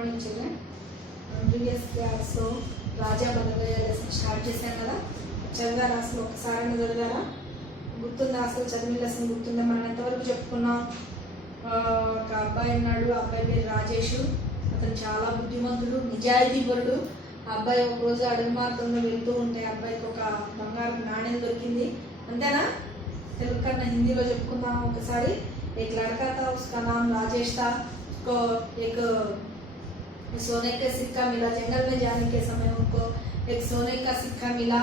Morning children. Previous క్లాస్లో రాజా బలగయ్య lesson start చేశాం కదా. చదివారా అసలు ఒకసారి చదివారా? గుర్తుందా అసలు చదివిన లెసన్ గుర్తుందా? మనం ఎంతవరకు చెప్పుకున్నాం? ఒక అబ్బాయి ఉన్నాడు, అబ్బాయి పేరు రాజేష్. అతను చాలా బుద్ధిమంతుడు, నిజాయితీపరుడు. ఆ అబ్బాయి ఒకరోజు అడవి మార్గంలో వెళ్తూ ఉంటే అబ్బాయికి ఒక బంగారు నాణ్యం దొరికింది. అంతేనా? తెలుగు కన్నా హిందీలో చెప్పుకుందాం ఒకసారి. एक लड़का था, उसका नाम राजेश था. उसको एक सोने का सिक्का मिला. जंगल में जाने के समय उनको एक सोने का सिक्का मिला.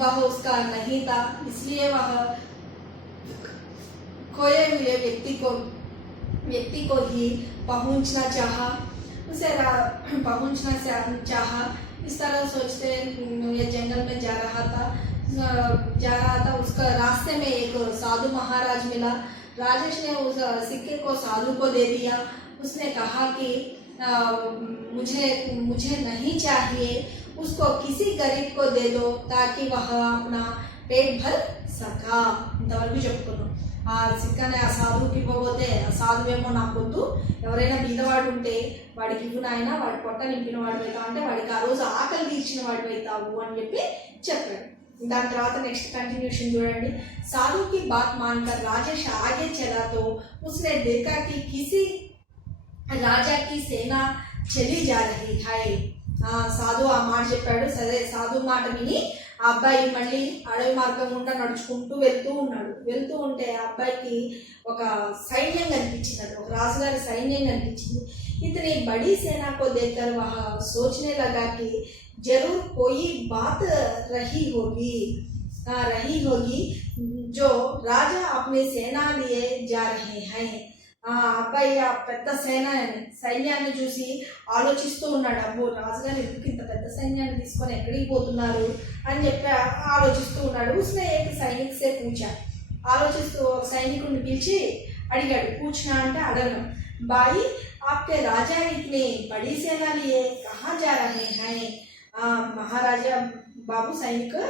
वह उसका नहीं था, इसलिए वह खोए हुए व्यक्ति को ही पहुंचना चाहा, उसे पहुंचना चाहा. इस तरह सोचते ये जंगल में जा रहा था. उसका रास्ते में एक साधु महाराज मिला. राजेश ने उस सिक्के को साधु को दे दिया. उसने कहा कि मुझे नहीं चाहिए, उसको किसी गरीब को दे दो ताकि वह अपना पेट भर सका. ఇంతవరకు చెప్పుకున్నాం. ఆ సిక్కనే ఆ సాధువుకి ఇవ్వబోతే ఆ సాధువేమో నాకొద్దు, ఎవరైనా బీదవాడు ఉంటే వాడికి ఇవ్వు నాయన, వాడి పొట్ట నింపిన వాడు అవుతావు అంటే వాడికి ఆ రోజు ఆకలి తీర్చిన వాడు అవుతావు అని చెప్పి చెప్పాడు. दान तरह नेक्स्ट कंटिन्यूशन చూడండి. साधु की बात मानकर राजेश आगे चला तो उसने देखा कि किसी राजा की सेना चली जा रही है. సాధు ఆ మాట చెప్పాడు. సరే సాధు మాట విని ఆ అబ్బాయి మళ్ళీ అడవి మార్గం గుండా నడుచుకుంటూ వెళ్తూ ఉంటే ఆ అబ్బాయికి ఒక సైన్యం కనిపించింది. ఒక రాజుగారి సైన్యం కనిపించింది. इतनी बड़ी सेना को देखकर वह सोचने लगा कि जरूर कोई बात रही होगी जो राजा अपने सेना लिए जा रहे हैं. అబ్బాయి ఆ పెద్ద సైన్యాన్ని చూసి ఆలోచిస్తూ ఉన్నాడు. అబ్బో రాజుగారు ఎందుకు ఇంత పెద్ద సైన్యాన్ని తీసుకొని ఎక్కడికి పోతున్నారు అని చెప్పి ఆలోచిస్తూ ఉన్నాడు. ఉస్నే ఏక సైనిక్ సే పూచా, ఆలోచిస్తూ ఒక సైనికుడిని పిలిచి అడిగాడు. పూछना అంటే అడగడం. भाई आपके राजा इतने बड़ी सेना लिए कहाँ जा रहे हैं? మహారాజా బాబు సైనిక్,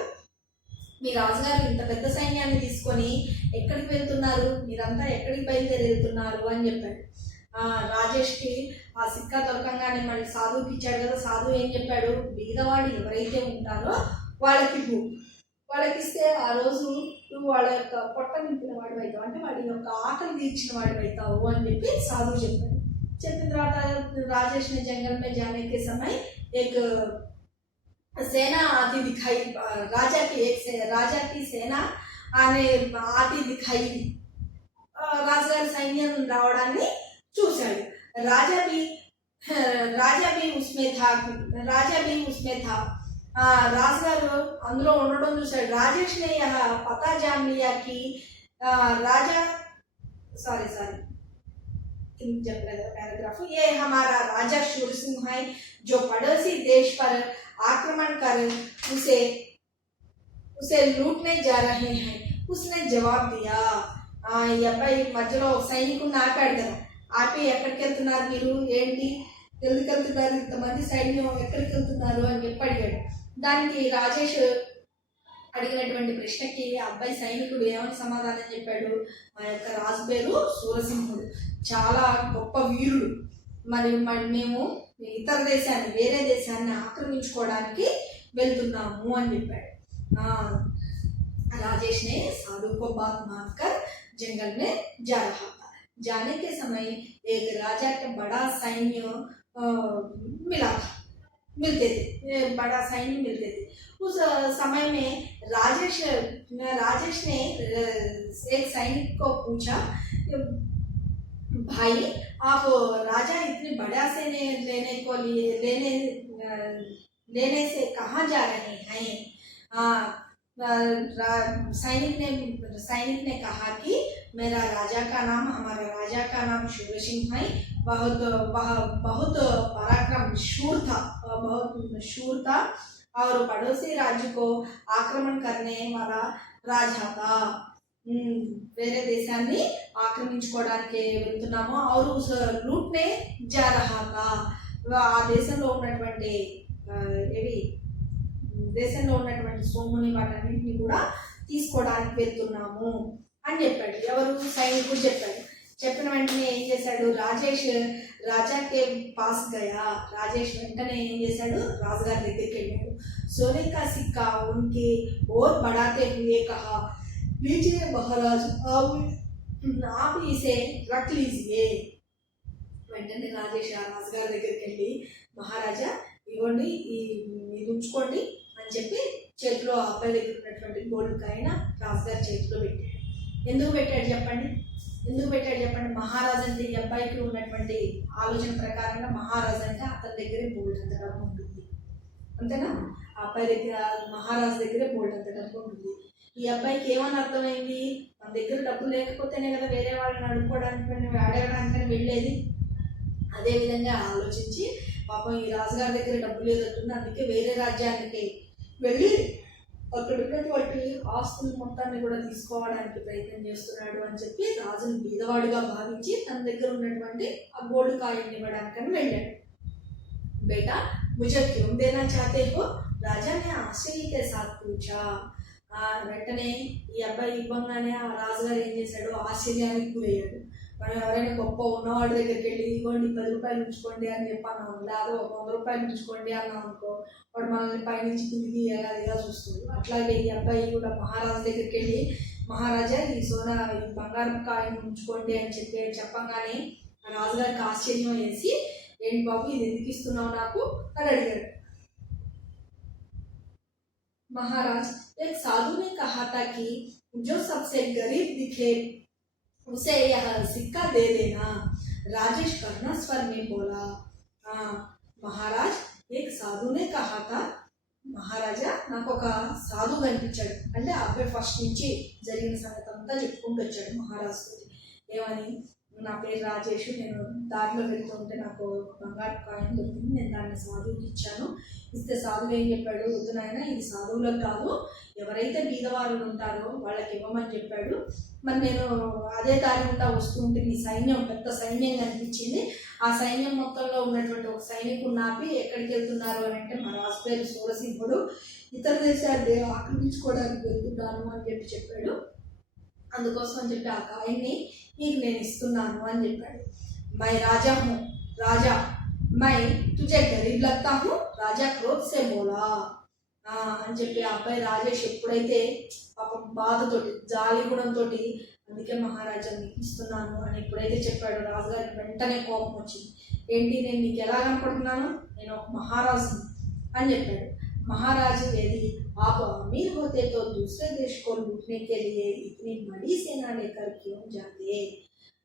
మీ రాజుగారు ఇంత పెద్ద సైన్యాన్ని తీసుకొని ఎక్కడికి వెళ్తున్నారు? మీరంతా ఎక్కడికి బయలుదేరి వెళ్తున్నారు అని చెప్పాడు. రాజేష్కి ఆ సిక్కా దొరకంగానే మళ్ళీ సాధువుకి ఇచ్చాడు కదా. సాధువు ఏం చెప్పాడు? బీదవాడు ఎవరైతే ఉంటారో వాళ్ళకిస్తే ఆ రోజు నువ్వు వాళ్ళ యొక్క పొట్ట నింపిన వాడు అవుతావు, అంటే వాడి యొక్క ఆకలి తీర్చిన వాడు అవుతావు అని చెప్పి సాధువు చెప్పాడు. చెప్పిన తర్వాత రాజేష్ ने जंगल में जाने के समय एक सेना आती दिखाई. राजा की सेना आती दिखाई. రాజుగారి సైన్యం రావడాన్ని చూశాడు. राजा भी उसमें था. రాజుగారు అందులో ఉండడం చూశాడు. రాజేష్ ने यह पता जान लिया कि राजा पैराग्राफ ये हमारा राजा शूर सिंह है जो पड़ोसी देश पर आक्रमण कर उसे लूटने जा रहे हैं. उसने जवाब दिया. ఈ అబ్బాయి మధ్యలో సైనికుడిని ఆపాడు కదా. ఆపి ఎక్కడికి వెళ్తున్నారు మీరు, ఏంటి, ఎందుకు వెళ్తున్నారు, ఇంతమంది సైన్యం ఎక్కడికి వెళ్తున్నారు అని చెప్పి అడిగాడు. దానికి రాజేష్ అడిగినటువంటి ప్రశ్నకి అబ్బాయి సైనికుడు ఏమని సమాధానం చెప్పాడు? మా యొక్క రాజు పేరు సూరసింహుడు, చాలా గొప్ప వీరుడు. మరి మేము ఇతర దేశాన్ని, వేరే దేశాన్ని ఆక్రమించుకోవడానికి వెళ్తున్నాము అని చెప్పాడు. राजेश ने साधु को बात मानकर जंगल में जा रहा था. जाने के समय एक राजा के बड़ा सैन्य मिलते थे. उस समय में राजेश ने एक सैनिक को पूछा, भाई आप राजा इतने बड़ा सेना लेने से कहाँ जा रहे हैं? सैनिक ने कहा कि हमारा राजा का नाम शूर सिंह है. वह बहुत पराक्रम शूर था और पड़ोसी राज्य को आक्रमण करने वाला राजा था. వేరే దేశాన్ని ఆక్రమించుకోవడానికి వెళ్తున్నాము. और उस लूटने जा रहा था. ఆ దేశంలో ఉన్నటువంటి సొమ్ముని వాటన్నింటినీ కూడా తీసుకోవడానికి వెళ్తున్నాము అని చెప్పాడు. ఎవరు? సైనికుడు చెప్పాడు. చెప్పిన వెంటనే ఏం చేశాడు? రాజా కే పాస్ గయా. రాజేష్ వెంటనే ఏం చేశాడు, రాజుగారి దగ్గరికి వెళ్ళాడు. సోనే కా సిక్కా ఉన్కే ఓర్ బడాతే హుయే కహా, लीजिए महाराज आप इसे रख लीजिए. వెంటనే రాజేష్ ఆ రాజుగారి దగ్గరికి వెళ్ళి, మహారాజా ఇవ్వండి, ఇది ఉంచుకోండి అని చెప్పి చేతిలో అబ్బాయి దగ్గర ఉన్నటువంటి గోల్డ్ కాయిన రాజుగారి చేతిలో పెట్టాడు. ఎందుకు పెట్టాడు చెప్పండి, ఎందుకు పెట్టాడు చెప్పండి? మహారాజు అంటే ఈ అబ్బాయికి ఉన్నటువంటి ఆలోచన ప్రకారంగా మహారాజు అంటే అతని దగ్గరే బోల్డ్ అంత డబ్బు ఉంటుంది, అంతేనా? ఆ అబ్బాయి దగ్గర, మహారాజు దగ్గరే బోల్డ్ అంత డబ్బు ఉంటుంది. ఈ అబ్బాయికి ఏమని అర్థమైంది, మన దగ్గర డబ్బు లేకపోతేనే కదా వేరే వాళ్ళని అడుక్కోవడానికి అడగడానికి వెళ్ళేది. అదేవిధంగా ఆలోచించి పాపం ఈ రాజుగారి దగ్గర డబ్బు లేదంటుంది, అందుకే వేరే రాజ్యానికి వెళ్ళి అక్కడ ఉన్నటువంటి ఆస్తుల మొత్తాన్ని కూడా తీసుకోవడానికి ప్రయత్నం చేస్తున్నాడు అని చెప్పి రాజుని బీదవాడుగా భావించి తన దగ్గర ఉన్నటువంటి ఆ గోల్డ్ కాయిన్ ఇవ్వడానికని వెళ్ళాడు. బేటా ముझे क्यों देना चाहते हो, రాజా నే ఆశ్చర్య కే సాత్ పూछा. వెంటనే ఈ అబ్బాయి ఇవ్వగానే ఆ రాజుగారు ఏం చేశాడు, ఆశ్చర్యానికి గురయ్యాడు. మనం ఎవరైనా గొప్ప ఉన్నవాడి దగ్గరికి వెళ్ళి ఇవ్వండి 10 రూపాయలు ఉంచుకోండి అని చెప్పాను, లేదా ఒక 100 రూపాయలు ఉంచుకోండి అన్నాం అనుకో, వాడు మనల్ని పైనుంచి కిందికి ఎలాదిగా చూస్తుంది. అట్లాగే ఈ అబ్బాయి కూడా మహారాజు దగ్గరికి వెళ్ళి, మహారాజా ఈ ఈ బంగారం కాయను ఉంచుకోండి అని చెప్పంగానే ఆ రాజుగారికి ఆశ్చర్యం వేసి, ఏంటి బాబు ఇది ఎందుకు ఇస్తున్నావు నాకు అని అడిగాడు. महाराज एक साधु ने कहा था कि जो सबसे गरीब दिखे उसे यह सिक्का दे देना. राजेश करुणा स्वर में बोला. महाराज एक साधु ने कहा था, మహారాజా నాకు ఒక సాధు కనిపించాడు. అంటే అబ్బాయి ఫస్ట్ నుంచి జరిగిన సంగతి అంతా చెప్పుకుంటూ వచ్చాడు మహారాజుతో. ఏమని, నా పేరు రాజేష్, నేను దారిలో వెళ్తుంటే నాకు బంగారు కాయిన్ దొరికింది, నేను దాన్ని సాధువుకి ఇచ్చాను. ఇస్తే సాధువు ఏం చెప్పాడు, వద్దు నాయన ఇది సాధువులకు కాదు, ఎవరైతే బీదవారు ఉంటారో వాళ్ళకి ఇవ్వమని చెప్పాడు. మరి నేను అదే దారి ఉంటా వస్తూ ఉంటే నీ సైన్యం, పెద్ద సైన్యం కనిపించింది. ఆ సైన్యం మొత్తంలో ఉన్నటువంటి ఒక సైనికుడిని ఆపి ఎక్కడికి వెళ్తున్నారు అని అంటే, మా రాజు పేరు సూరసింహుడు, ఇతర దేశాలు ఆక్రమించుకోవడానికి వెళ్తున్నాను అని చెప్పాడు. అందుకోసం అని చెప్పి ఆ కాయిన్ని నీకు నేను ఇస్తున్నాను అని చెప్పాడు. మై రాజా హూ రాజా, మై తుజే గరీబ్ లగ్తా హూ, రాజా క్రోధ్ సే బోలా అని చెప్పి ఆ అబ్బాయి రాజేష్ ఎప్పుడైతే పాపం బాధతోటి, జాలి గుణంతో అందుకే మహారాజా నీకు ఇస్తున్నాను అని ఎప్పుడైతే చెప్పాడు, రాజుగారికి వెంటనే కోపం వచ్చింది. ఏంటి, నేను నీకు ఎలా కనపడుతున్నాను, నేను ఒక మహారాజుని అని చెప్పాడు. महाराज यदि आप अमीर होते तो दूसरे देश को लूटने के लिए इतनी बड़ी सेना लेकर क्यों जाते.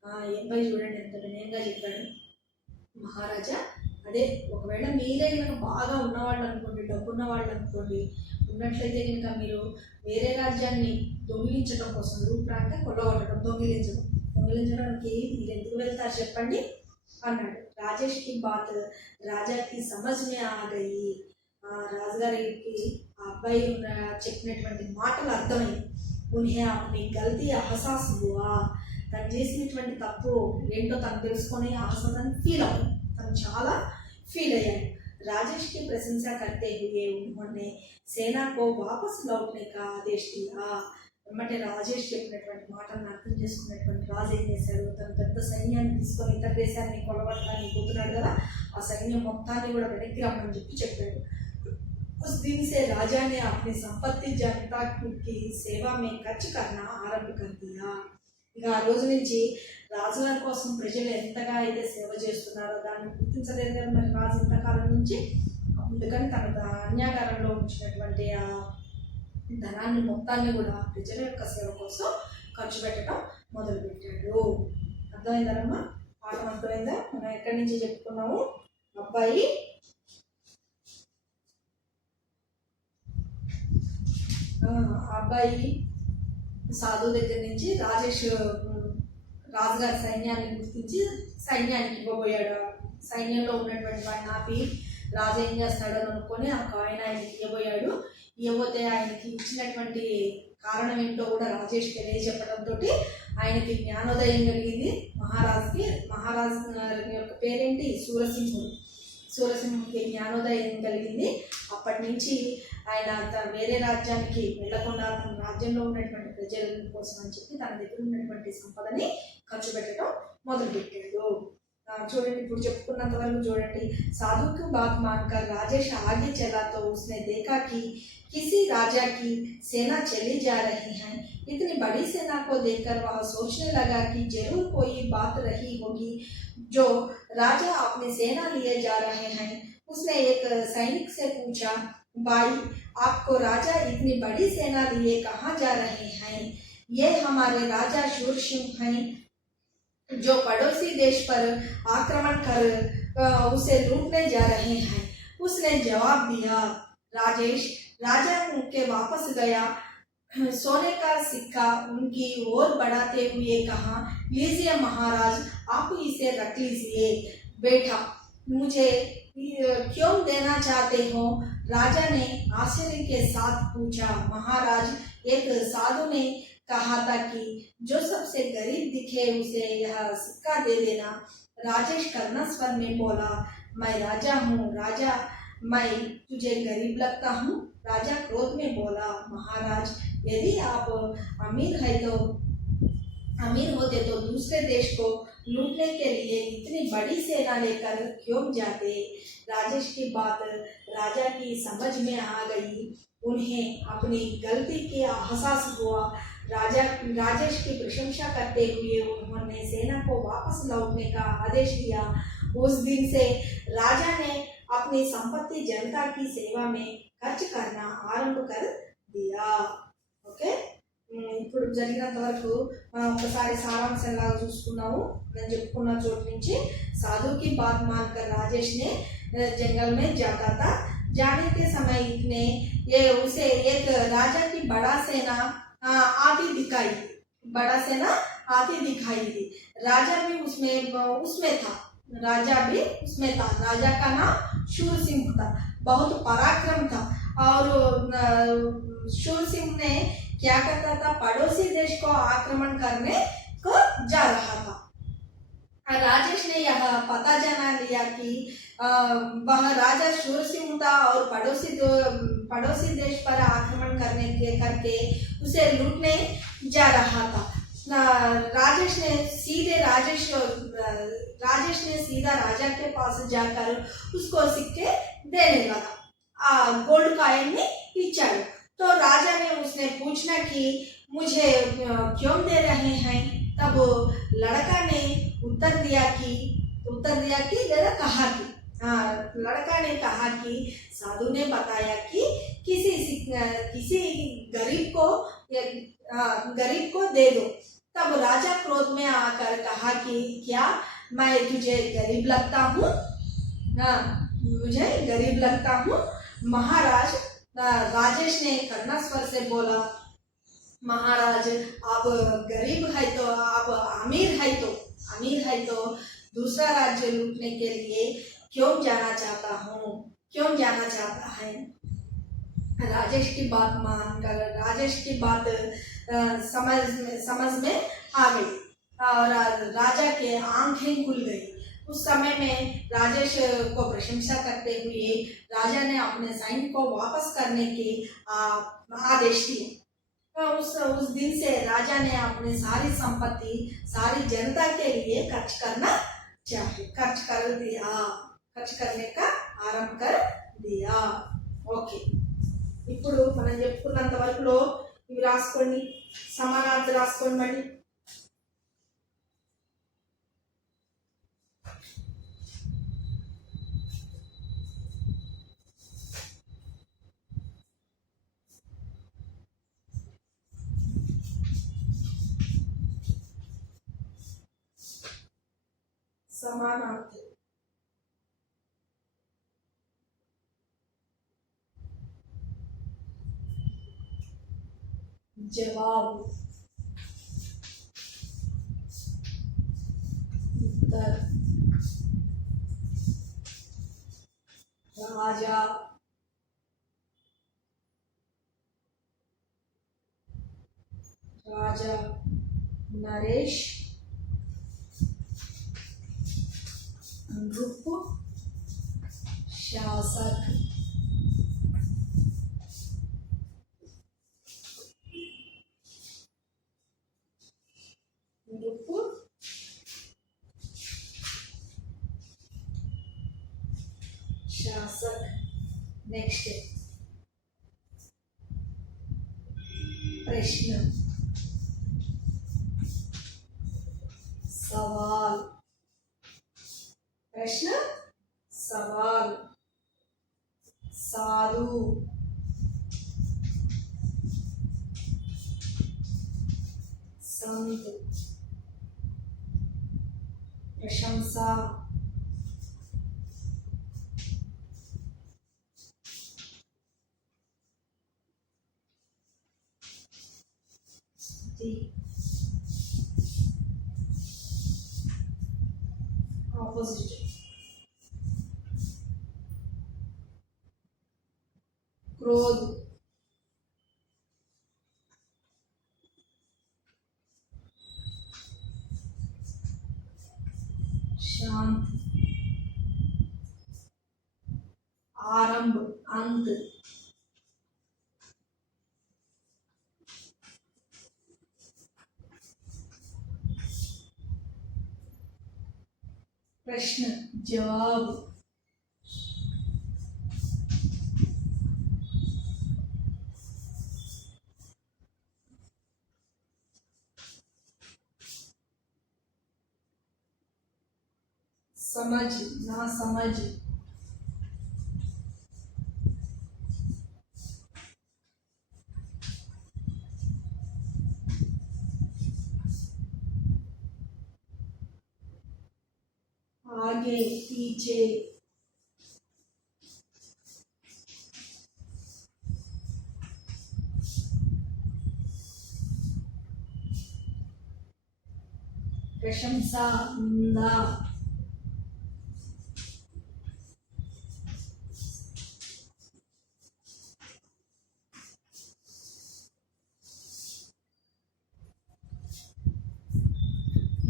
అబ్బాయి చూడండి ఎంత వినయంగా చెప్పాడు. మహారాజా, అదే ఒకవేళ మీరే కనుక బాగా ఉన్నవాళ్ళు అనుకోండి, డబ్బున్న వాళ్ళు అనుకోండి, ఉన్నట్లయితే కనుక మీరు వేరే రాజ్యాన్ని దొంగిలించడం కోసం, రూట్ అంటే కొల్లగొట్టడం, దొంగిలించడానికి మీరు ఎందుకు వెళ్తారు చెప్పండి అన్నాడు. రాజేష్కి బాత్ రాజాకి సమజ్ మే ఆ గయి. రాజుగారికి ఆ అబ్బాయి చెప్పినటువంటి మాటలు అర్థమైంది. ఉన్హే అప్ని గల్తీ అహసాస్ హువా, తను చేసినటువంటి తప్పు ఏంటో తను తెలుసుకొని ఆహసాన్ని ఫీల్ అవ్వదు, తను చాలా ఫీల్ అయ్యాడు. राजेश की प्रशंसा करते हुए उन्होंने सेना को वापस लौटने का आदेश दिया. వెంబటే రాజేష్ చెప్పినటువంటి మాటలను అర్థం చేసుకున్నటువంటి రాజు ఏం చేశాడు, తన పెద్ద సైన్యాన్ని తీసుకొని ఇతర దేశాన్ని కొలగొట్టడానికి పోతున్నాడు కదా, ఆ సైన్యం మొత్తాన్ని కూడా వెనక్కి రమ్మని చెప్పాడు. उस दिन से राजा ने अपनी संपत्ति जनता की सेवा में खर्च करना आरंभ कर दिया. ఇక ఆ రోజు నుంచి రాజుగారి కోసం ప్రజలు ఎంతగా అయితే సేవ చేస్తున్నారో దాన్ని గుర్తించలేదు కదా మరి రాజు ఇంతకాలం నుంచి. అందుకని తన ధాన్యాగారంలో ఉంచినటువంటి ఆ ధనాన్ని మొత్తాన్ని కూడా ప్రజల యొక్క సేవ కోసం ఖర్చు పెట్టడం మొదలుపెట్టాడు. అర్థమైందమ్మా, పాఠం అర్థమైందా? మనం ఎక్కడి నుంచి చెప్పుకున్నాము, అబ్బాయి సాధువు దగ్గర నుంచి రాజుగారి సైన్యాన్ని గుర్తించి సైన్యానికి ఇవ్వబోయాడు. సైన్యంలో ఉన్నటువంటి వాడిని ఆపి రాజు ఏం చేస్తాడో అనుకొని ఆ కాయిన్ ఆయనకి ఇవ్వబోయాడు. ఇవ్వబోతే ఆయనకి ఇచ్చినటువంటి కారణం ఏంటో కూడా రాజేష్ తెలియజెప్పడంతో ఆయనకి జ్ఞానోదయం కలిగింది. మహారాజు యొక్క పేరేంటి, సూరసింహుడికి జ్ఞానోదయం కలిగింది. అప్పటి నుంచి ఆయన వేరే రాజ్యానికి వెళ్లకుండా తన రాజ్యంలో ఉన్నటువంటి ప్రజల కోసం అని చెప్పి తన దగ్గర ఉన్నటువంటి సంపదని ఖర్చు పెట్టడం మొదలుపెట్టాడు. చూడండి ఇప్పుడు చెప్పుకున్నంత వరకు చూడండి साधु की बात मानकर राजेश आगे चला तो उसने देखा कि किसी राजा की सेना चली जा रही है। इतनी बड़ी सेना को देखकर वह सोचने लगा कि जरूर कोई बात रही होगी जो राजा अपनी सेना लिए जा रहे हैं। उसने एक सैनिक से पूछा, भाई आपको राजा इतनी बड़ी सेना लिए कहाँ जा रहे हैं? ये हमारे राजा शूरसिंह हैं जो पड़ोसी देश पर आक्रमण कर उसे लूटने जा रहे हैं। उसने जवाब दिया। राजेश राजा के वापस गया, सोने का सिक्का उनकी ओर बढ़ाते हुए कहा, लीजिए महाराज, आप इसे रख लीजिए। बेटा मुझे क्यों देना चाहते हो? राजा ने आश्चर्य के साथ पूछा। महाराज एक साधु ने कहा था कि जो सबसे गरीब दिखे उसे यह सिक्का दे देना। राजेश करना स्वर में बोला, मैं राजा हूँ राजा, मैं तुझे गरीब लगता हूँ? राजा क्रोध में बोला, महाराज यदि आप अमीर होते तो दूसरे देश को लूटने के लिए इतनी बड़ी सेना लेकर क्यों जाते? राजेश की बात राजा की समझ में आ गई। उन्हें अपनी गलती के एहसास हुआ। राजेश की प्रशंसा करते हुए उन्होंने सेना को वापस लौटने का आदेश दिया। उस दिन से राजा ने अपनी संपत्ति जनता की सेवा में खर्च करना आरंभ कर दिया। ఓకే, ఇప్పుడు జరిగినంత వరకు మనం ఒకసారి సారాంశంలాగా చూసుకున్నాము. నేను చెప్పుకున్న చోటు నుంచి साधु की बात मानकर राजेश ने जंगल में जाता था। जाने के समय ने ये उसे एक राजा की बड़ा सेना आती दिखाई दी। राजा भी उसमें था। राजा का नाम शूर सिंह था, बहुत पराक्रम था। और शूर सिंह ने क्या करता था, पड़ोसी देश को आक्रमण करने को जा रहा था। राजेश ने यह पता जाना लिया कि वह राजा शूर सिंह था और पड़ोसी देश पर आक्रमण करके उसे लूटने जा रहा था। राजेश ने सीधा राजा के पास जाकर उसको सिक्के देने लगा। गोल्ड कॉइन में इच्छाए तो राजा ने उसने पूछना कि मुझे क्यों दे रहे हैं? तब लड़का ने उत्तर दिया कि लड़का ने कहा कि साधु ने बताया कि किसी गरीब को दे दो। तब राजा क्रोध में आकर कहा कि क्या मैं तुझे गरीब लगता हूँ? मुझे गरीब लगता हूँ? महाराज, राजेश ने करुणा स्वर से बोला, महाराज आप गरीब है तो आप अमीर है तो दूसरा राज्य लूटने के लिए क्यों जाना चाहता है? राजेश की बात मानकर राजेश की बात समझ में आ गई और राजा के आंखें खुल गई। उस समय में राजेश को प्रशंसा करते हुए राजा ने अपने सैनिक को वापस करने के आदेश दिए। उस दिन से राजा ने अपनी सारी संपत्ति सारी जनता के लिए खर्च करने का आरंभ कर दिया। ఓకే, ఇప్పుడు మనం చెప్పుకున్నంత వరకులో ఇవి రాసుకోండి, సమానార్థాలు రాసుకోండి. మళ్ళీ समानार्थी जवाब उत्तर राजा नरेश नृप शासक नृप नेक्स्ट प्रश्न सवाल प्रश्न सवाल साधु संत प्रशंसा स्तुति ऑपोजिट क्रोध शांत आरंभ अंत प्रश्न जवाब समझ ना समझ आगे पीछे प्रशंसा निंदा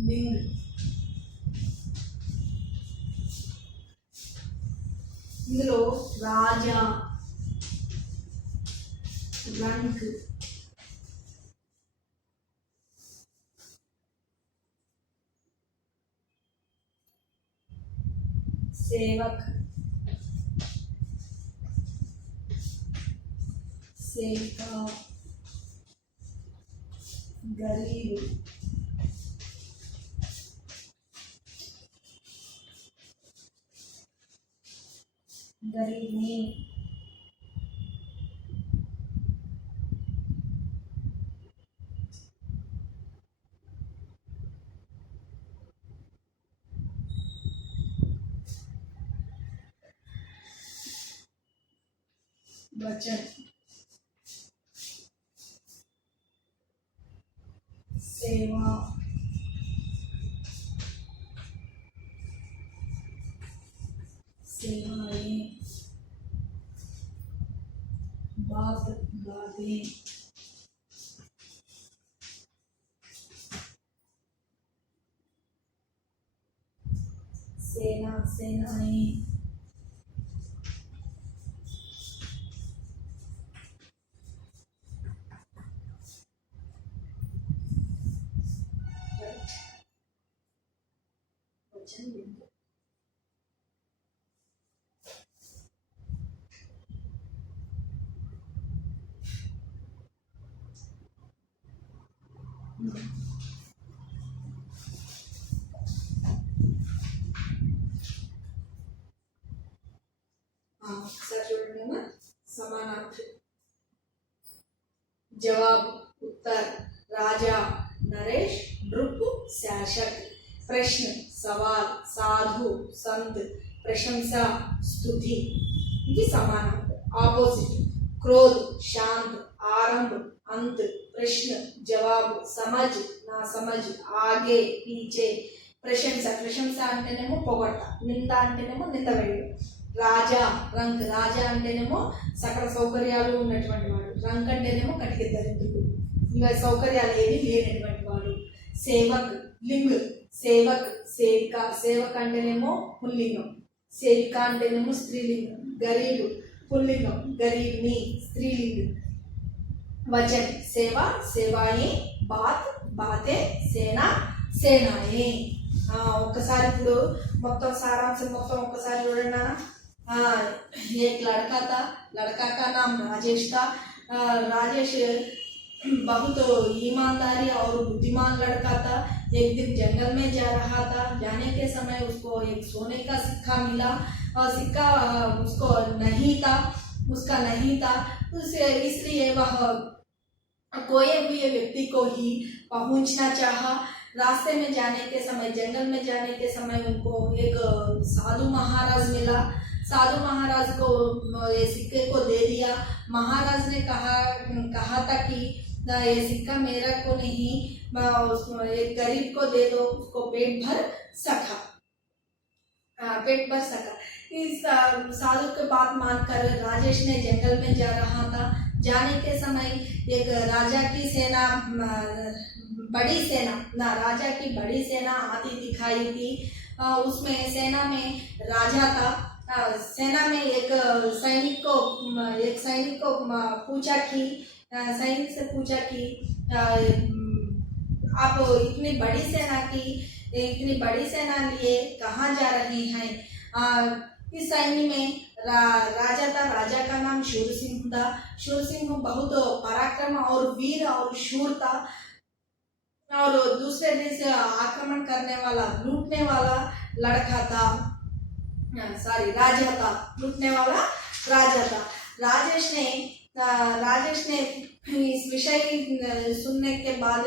लिंग इंదులో రాజా रंग सेवक सेविका गरीब गरीबी वचन सेवा सेवाएं बात बातें सेना सेनाएं वचन बिंदु समानार्थी जवाब उत्तर राजा नरेश नृप शासक प्रश्न सवाल साधु संत प्रशंसा स्तुति ఇది समानार्थी ऑपोजिट क्रोध शांत आरंभ अंत प्रश्न जवाब समझ ना समझ आगे पीछे प्रशंसा प्रशंसा అంటేనేమో పొగడ్త నింద అంటేనేమో నింద వేయడం రాజా రంక్ రాజా అంటేనేమో సకల సౌకర్యాలు ఉన్నటువంటి వాడు రంక్ అంటేనేమో కటిక దరిద్రుడు ఇవ సౌకర్యాలు ఏవి లేనటువంటి వాడు సేవక్ లింగ్ సేవక్ సేవిక సేవక్ అంటేనేమో పుల్లింగం సేవిక అంటేనేమో స్త్రీలింగం గరీబ్ పుల్లింగం గరీబ్ని స్త్రీలింగం वचन सेवा सेवाएं बात बातें सेना सेनाएं ఒక్కసారి ఇప్పుడు మొత్తం సారాంశం మొత్తం ఒక్కసారి చూడండి నాన్న एक लड़का था, लड़का का नाम राजेश था। राजेश बहुत ईमानदारी और बुद्धिमान लड़का था। एक दिन जंगल में जा रहा था, जाने के समय उसको एक सोने का सिक्का मिला और सिक्का उसको नहीं था, उसका नहीं था। उसे इसलिए वह खोए हुए व्यक्ति को ही पहुंचना चाहा। रास्ते में जाने के समय, जंगल में जाने के समय उनको एक साधु महाराज मिला। साधु महाराज को ये सिक्के को दे दिया। महाराज ने कहा था कि ये सिक्का मेरा को नहीं, एक गरीब को दे दो, उसको पेट भर सका। इस साधु के बात मानकर राजेश ने जंगल में जा रहा था। जाने के समय एक राजा की सेना, राजा की बड़ी सेना आती दिखाई थी। उसमें सेना में राजा था। सेना में एक सैनिक को पूछा कि सैनिक से पूछा कि आप इतनी बड़ी सेना लिए कहाँ जा रहे हैं। इस सैन्य में राजा था। राजा का नाम शूर सिंह था। शूर सिंह बहुत पराक्रम और वीर और शूर था और दूसरे देश से आक्रमण करने वाला, लूटने वाला लड़का था। राजा था, लूटने वाला राजा था। राजेश ने इस विषय सुनने के बाद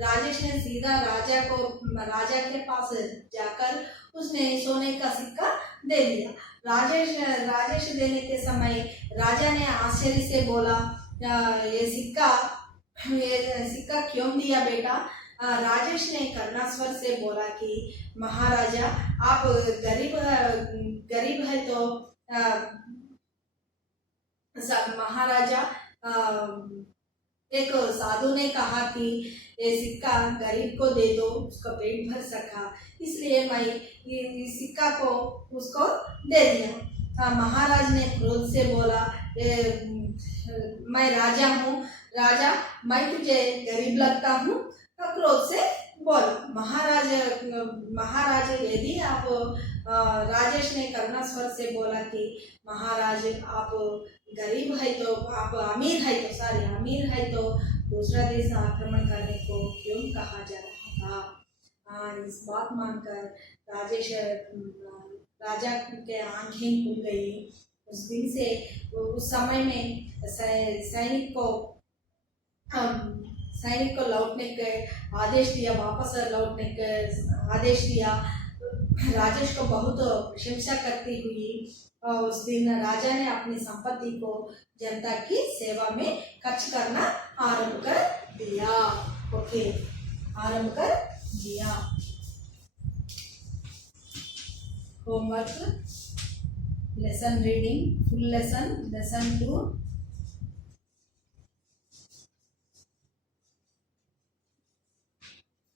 राजेश ने सीधा राजा के पास जाकर उसने सोने का सिक्का दे दिया। राजेश देने के समय राजा ने आश्चर्य से बोला, ये सिक्का क्यों दिया बेटा। राजेश ने करुणा स्वर से बोला कि महाराजा, आप गरीब है तो महाराजा, एक साधु ने कहा कि ये सिक्का गरीब को दे दो, उसका पेट भर सका, इसलिए मैं ये सिक्का को उसको दे दिया। महाराज ने क्रोध से बोला, मैं राजा हूँ, राजा मैं तुझे गरीब लगता हूँ। क्रोध से बोला। महाराज यदि आप, राजेश ने करुणा स्वर से बोला कि महाराज, आप गरीब है तो, आप अमीर है तो दूसरा देश आक्रमण करने को क्यों कहा जा रहा था। इस बात मानकर राजा के आंखें खुल गई। उस दिन से, उस समय में सैनिक को लौटने के आदेश दिया, वापस लौटने के आदेश दिया। राजेश को बहुत प्रशंसा करती हुई उस दिन राजा ने अपनी संपत्ति को जनता की सेवा में खर्च करना आरंभ कर दिया। Homework, lesson reading, full lesson 2,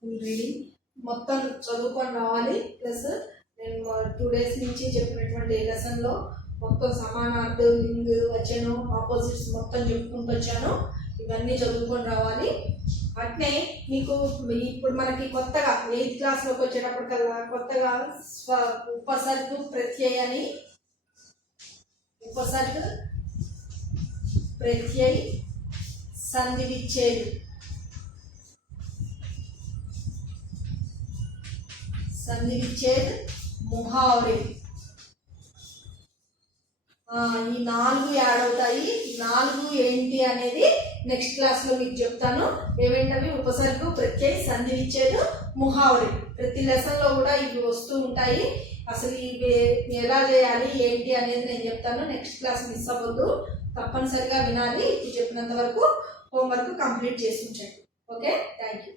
full reading మొత్తం చదువుకొని రావాలి. ప్లస్ నేను 2 days నుంచి చెప్పినటువంటి లెసన్లో మొత్తం సమానార్థం, లింగ్, వచనం, ఆపోజిట్స్ మొత్తం చెప్పుకుంటూ వచ్చాను. ఇవన్నీ చదువుకొని రావాలి. అట్నే మీకు ఇప్పుడు మనకి కొత్తగా 8th క్లాస్లోకి వచ్చేటప్పటికల్లా కొత్తగా ఉపసర్గ ప్రత్యయ అని, ఉపసర్గ ప్రత్యయ, సంధి విచ్ఛేద్, సంధి విచ్ఛేద్, ముహావరే, ఈ 4 యాడ్ అవుతాయి. 4 ఏంటి అనేది నెక్స్ట్ క్లాస్లో మీకు చెప్తాను. ఏవేంటవి? ఉపసర్గ, ప్రత్యయ, సంధి విచ్ఛేద్, ముహావరే. ప్రతి లెసన్లో కూడా ఇవి వస్తూ ఉంటాయి. అసలు ఇవి ఎలా చేయాలి ఏంటి అనేది నేను చెప్తాను. నెక్స్ట్ క్లాస్ మిస్ అవ్వద్దు, తప్పనిసరిగా వినాలి. ఇప్పుడు చెప్పినంత వరకు హోంవర్క్ కంప్లీట్ చేసి ఉంచండి. Okay, thank you.